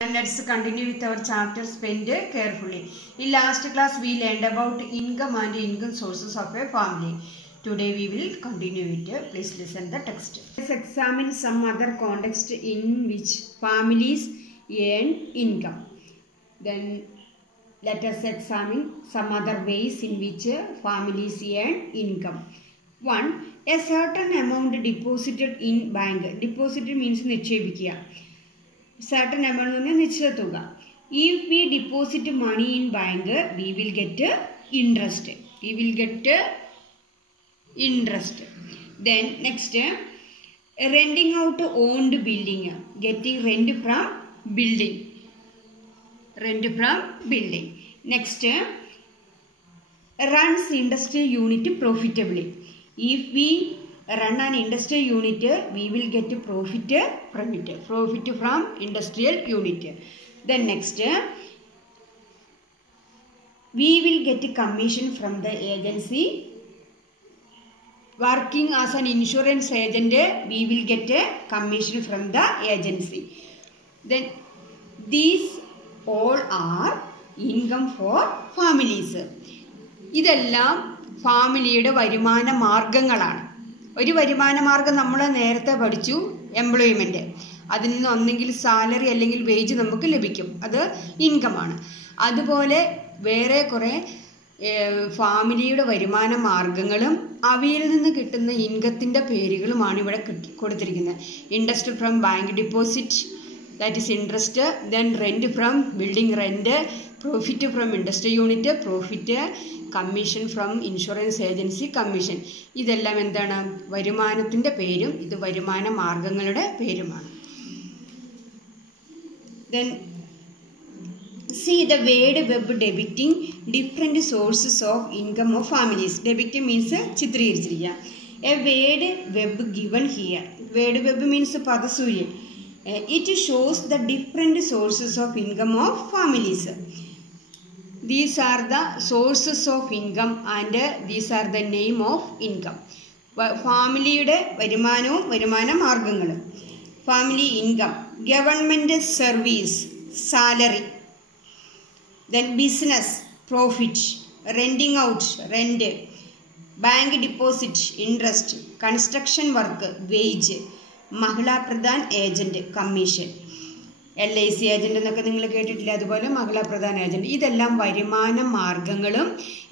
And let's continue with our chapter Spend Carefully. In last class we learned about income and income sources of a family. Today we will continue it. Please listen the text. Let's examine some other context in which families earn income. Then let us examine some other ways in which families earn income. 1. A certain amount deposited in bank. Deposited means നിക്ഷേപിക്കുക. Certain amount of നിശ്ചിത തുക. If we deposit money in bank, we will get interest. We will get interest. Then next, renting out owned building. Getting rent from building. Rent from building. Next, runs industrial unit profitably. If we run an industrial unit, we will get profit from it. Profit from industrial unit. Then next, we will get commission from the agency. Working as an insurance agent, we will get a commission from the agency. Then these all are income for families. ഇതെല്ലാം ഫാമിലിയുടെ വരുമാന മാർഗങ്ങളാണ്. ഒരു വരുമാന മാർഗം നമ്മൾ നേരത്തെ പഠിച്ചു, എംപ്ലോയ്മെൻറ്റ്. അതിൽ നിന്ന് ഒന്നെങ്കിൽ സാലറി അല്ലെങ്കിൽ വേജ് നമുക്ക് ലഭിക്കും, അത് ഇൻകമാണ്. അതുപോലെ വേറെ കുറേ ഫാമിലിയുടെ വരുമാന മാർഗങ്ങളും അവയിൽ നിന്ന് കിട്ടുന്ന ഇൻകത്തിൻ്റെ പേരുകളുമാണ് ഇവിടെ കൊടുത്തിരിക്കുന്നത്. Interest from bank deposit, that is interest. Then rent from building rent, profit from industry unit profit, commission from insurance agency commission. ഇതെല്ലാം എന്താണ്? വരുമാനത്തിൻ്റെ പേരും ഇത് വരുമാന മാർഗങ്ങളുടെ പേരുമാണ്. Then see the word web depicting different sources of income of families. Depicting means ചിത്രീകരിച്ചിരിക്കുക. A word web given here. Word web means പദസൂര്യൻ. It shows the different sources of income of families. These are the sources of income and these are the name of income. ഫാമിലിയുടെ വരുമാനവും വരുമാന മാർഗങ്ങളും. Family income, government service, salary. Then business, profit. Renting out, rent. Bank deposit, interest. Construction work, wage. Mahila Pradhan agent, commission. LIC agent എന്നൊക്കെ നിങ്ങൾ കേട്ടിട്ടില്ല, അതുപോലെ മഹിളാ പ്രധാന agent. ഇതെല്ലാം വരുമാന മാർഗങ്ങളും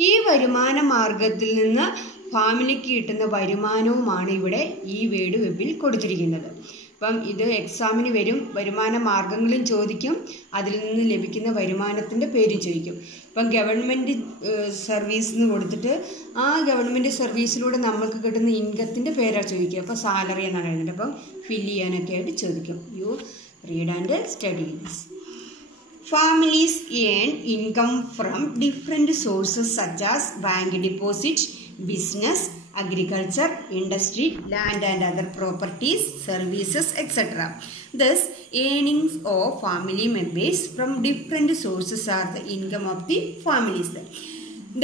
ഈ വരുമാന മാർഗത്തിൽ നിന്ന് ഫാമിലിക്ക് കിട്ടുന്ന വരുമാനവുമാണ് ഇവിടെ ഈ വേഡ് വെബിൽ കൊടുത്തിരിക്കുന്നത്. അപ്പം ഇത് എക്സാമിന് വരും. വരുമാന മാർഗങ്ങളും ചോദിക്കും, അതിൽ നിന്ന് ലഭിക്കുന്ന വരുമാനത്തിൻ്റെ പേരും ചോദിക്കും. ഇപ്പം ഗവൺമെൻറ് സർവീസ് എന്ന് കൊടുത്തിട്ട് ആ ഗവൺമെൻറ് സർവീസിലൂടെ നമുക്ക് കിട്ടുന്ന ഇൻകത്തിൻ്റെ പേരാണ് ചോദിക്കുക. അപ്പോൾ സാലറി എന്നാണ് എഴുതുന്നത്. അപ്പം ഫില്ല് ചെയ്യാനൊക്കെ ആയിട്ട് ചോദിക്കും. You read and study this. Families earn income from different sources such as bank deposit, business, agriculture, industry, land and other properties, services, etc. Thus, earnings of family members from different sources are the income of the families.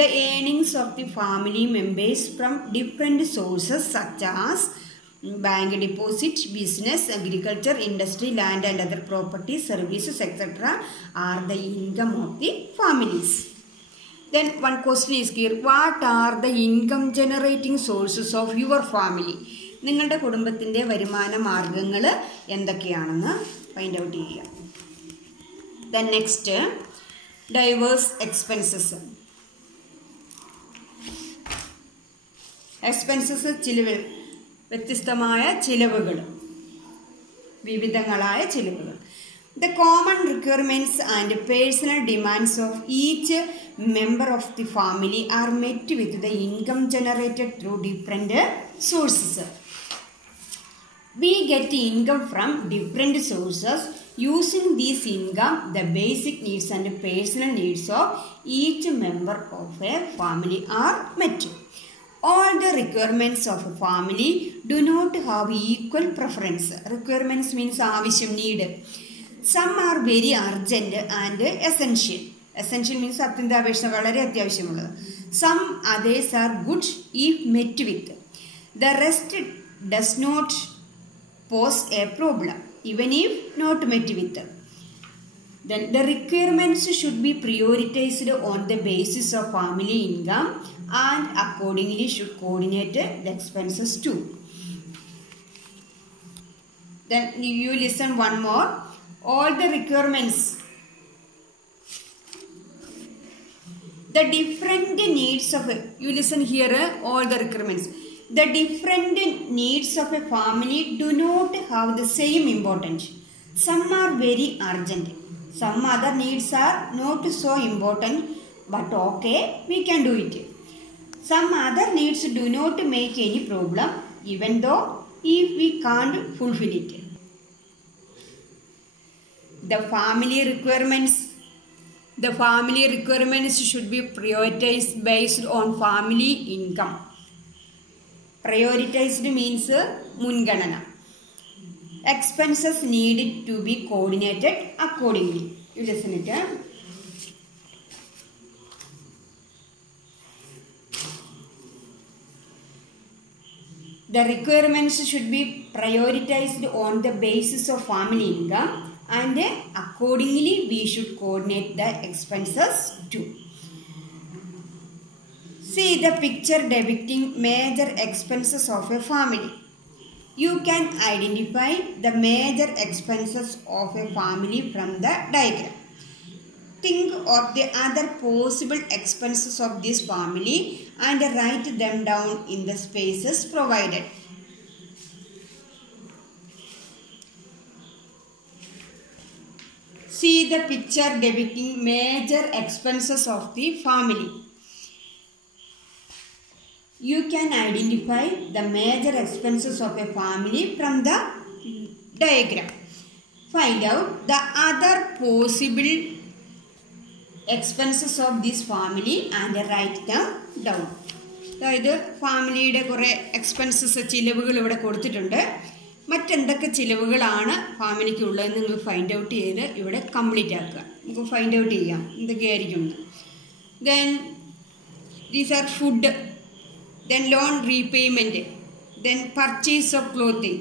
The earnings of the family members from different sources such as bank deposit, business, agriculture, industry, land and other properties, services, etc. are the income of the families. Then one question is here, what are the income generating sources of your family? നിങ്ങളുടെ കുടുംബത്തിൻ്റെ വരുമാന മാർഗങ്ങൾ എന്തൊക്കെയാണെന്ന് find out ചെയ്യുക. Then next, diverse expenses. Expenses ചിലവ്, വ്യത്യസ്തമായ ചിലവുകൾ, വിവിധങ്ങളായ ചിലവുകൾ. The common requirements and personal demands of each member of the family are met with the income generated through different sources. We get income from different sources. Using these income, the basic needs and personal needs of each member of a family are met. All the requirements of a family do not have equal preference. Requirements means ആവശ്യം, need. Some are very urgent and essential. Essential means അത്യന്താപേക്ഷ, വളരെ അത്യാവശ്യമുള്ളത്. Some others are good if met with. The rest does not pose a problem even if not met with. Then the requirements should be prioritized on the basis of family income and accordingly should coordinate the expenses too. Then you listen one more. All the requirements, the different needs of you listen here, all the requirements. The different needs of a family do not have the same importance. Some are very urgent. Some other needs are not so important, but okay, we can do it. Some other needs do not make any problem, even though if we can't fulfill it. The family requirements should be prioritized based on family income. Prioritized means munganana. Expenses needed to be coordinated accordingly. You listen it. The requirements should be prioritized on the basis of family income, and accordingly we should coordinate the expenses too. See the picture depicting major expenses of a family. You can identify the major expenses of a family from the diagram. Think of the other possible expenses of this family and write them down in the spaces provided. See the picture depicting major expenses of the family. You can identify the major expenses of a family from the diagram. Find out the other possible expenses of this family and write them down. അതായത് ഫാമിലിയുടെ കുറേ expenses ചിലവുകൾ ഇവിടെ കൊടുത്തിട്ടുണ്ട്. മറ്റെന്തൊക്കെ ചിലവുകളാണ് ഫാമിലിക്ക് ഉള്ളതെന്ന് നിങ്ങൾ find out ചെയ്ത് ഇവിടെ കംപ്ലീറ്റ് ആക്കുക. നമുക്ക് ഫൈൻഡ് ഔട്ട് ചെയ്യാം എന്തൊക്കെയായിരിക്കും. Then these are food, then loan repayment, then purchase of clothing,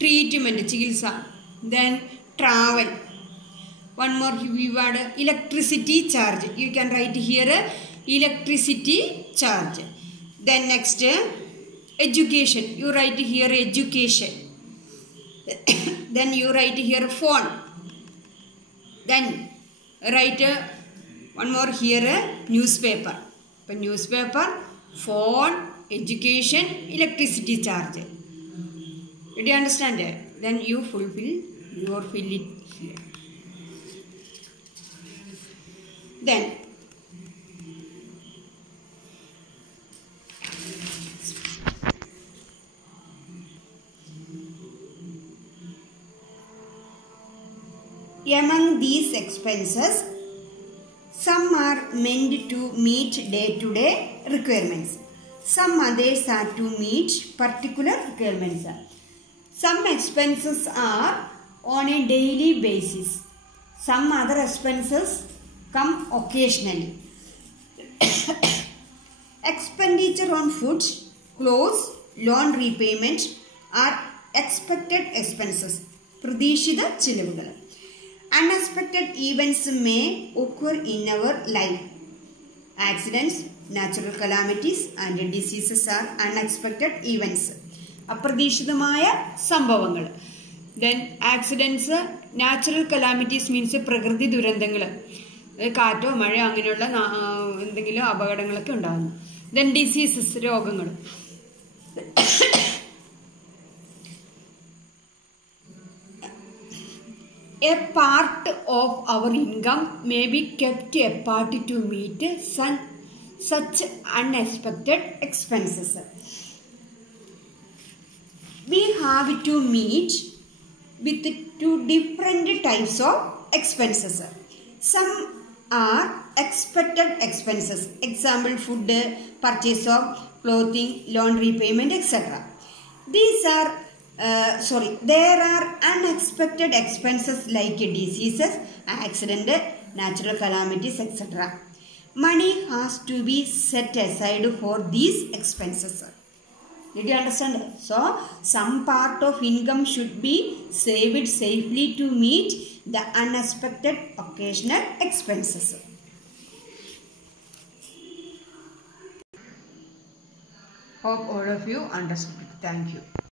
treatment, chikitsa, then travel. One more word, electricity charge. You can write here electricity charge. Then next education. You write here education. Then you write here phone. Then write one more here newspaper. But newspaper, phone, education, electricity charge. Did you understand it? Then you fill it here. Then among these expenses, some are meant to meet day-to-day requirements. Some others are to meet particular requirements. Some expenses are on a daily basis. Some other expenses come occasionally. Expenditure on food, clothes, loan repayment are expected expenses. Pradishita chilavugal. Unexpected events may occur in our life. Accidents, natural calamities and diseases are unexpected events. അപ്രതീക്ഷിതമായ സംഭവങ്ങൾ. Then accidents, natural calamities means പ്രകൃതി ദുരന്തങ്ങൾ, കാറ്റോ മഴയോ അങ്ങനെയുള്ള എന്തെങ്കിലും അപകടങ്ങളൊക്കെ ഉണ്ടാകുന്നു. Then diseases, രോഗങ്ങൾ. A part of our income may be kept apart to meet such unexpected expenses. We have to meet with two different types of expenses. Some are expected expenses. Example, food, purchase of clothing, loan repayment, etc. There are unexpected expenses like diseases, accident, natural calamities, etc. Money has to be set aside for these expenses. Did you understand? So, some part of income should be saved safely to meet the unexpected occasional expenses. Hope all of you understood. Thank you.